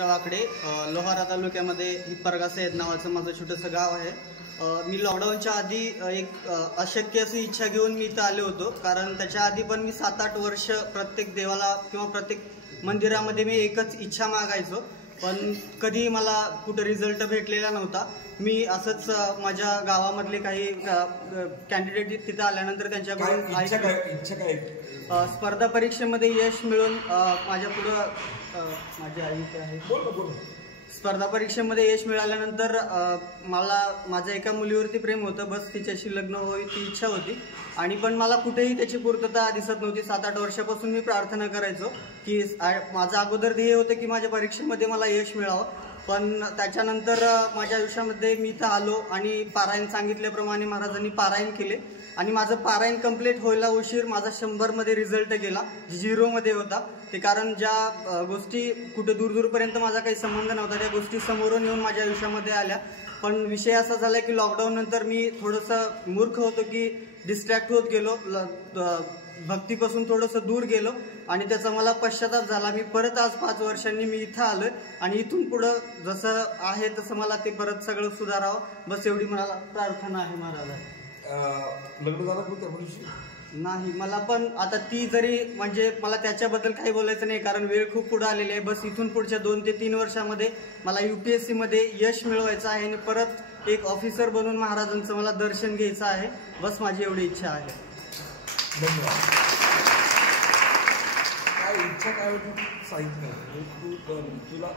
वाकडे लोहारा तालुक्यामध्ये हिप्परगा सय्यद नावाचं माझं छोटंसं गाव आहे। मी लॉकडाऊनच्या आधी एक अशक्य अशी इच्छा घेऊन मी इथं आलो होतो, कारण त्याच्या आधी पण मी 7-8 वर्ष प्रत्येक देवाला किंवा प्रत्येक मंदिरामध्ये मी एकच इच्छा मागायचो, पण कधी मला कुठे रिझल्ट भेटलेला नव्हता। मी असंच माझ्या गावामधले काही कॅन्डिडेट तिथं आल्यानंतर त्यांच्याकडून स्पर्धा परीक्षेमध्ये यश मिळून माझ्या पुढं माझी आई आहे स्पर्धा परीक्षेमध्ये यश मिळाल्यानंतर मला माझ्या एका मुलीवरती प्रेम होतं, बस तिच्याशी लग्न व्हावी ती इच्छा होती आणि पण मला कुठेही त्याची पूर्तता दिसत नव्हती। 7-8 वर्षापासून मी प्रार्थना करायचो की माझं अगोदर ध्येय होतं की माझ्या परीक्षेमध्ये मला यश मिळावं, पण त्याच्यानंतर माझ्या आयुष्यामध्ये मी इथं आलो आणि पारायण सांगितल्याप्रमाणे महाराजांनी पारायण केले आणि माझं पारायण कंप्लीट व्हायला उशीर माझा 100 मध्ये रिझल्ट गेला, 0 मध्ये होता। ते कारण ज्या गोष्टी कुठे दूरपर्यंत माझा काही संबंध नव्हता त्या गोष्टी समोरून येऊन माझ्या आयुष्यामध्ये आल्या। पण विषय असा झाला की लॉकडाऊन नंतर मी थोडंसं मूर्ख होतो की डिस्ट्रॅक्ट होत गेलो, भक्तीपासून थोडंसं दूर गेलो आणि त्याचा मला पश्चाताप झाला। मी परत आज 5 वर्षांनी मी इथं आलोय आणि इथून पुढं जसं आहे तसं मला ते परत सगळं सुधारावं, बस एवढी मला प्रार्थना आहे महाराज। लग्न झालं होतं नाही, मला पण आता ती जरी म्हणजे मला त्याच्याबद्दल काही बोलायचं नाही, कारण वेळ खूप पुढे आलेली आहे। बस इथून पुढच्या 2 ते 3 वर्षामध्ये मला UPSC मध्ये यश मिळवायचं आहे आणि परत एक ऑफिसर बनून महाराजांचं मला दर्शन घ्यायचं आहे, बस माझी एवढी इच्छा आहे। धन्यवाद। काय इच्छा काय होती सांगितलं तुला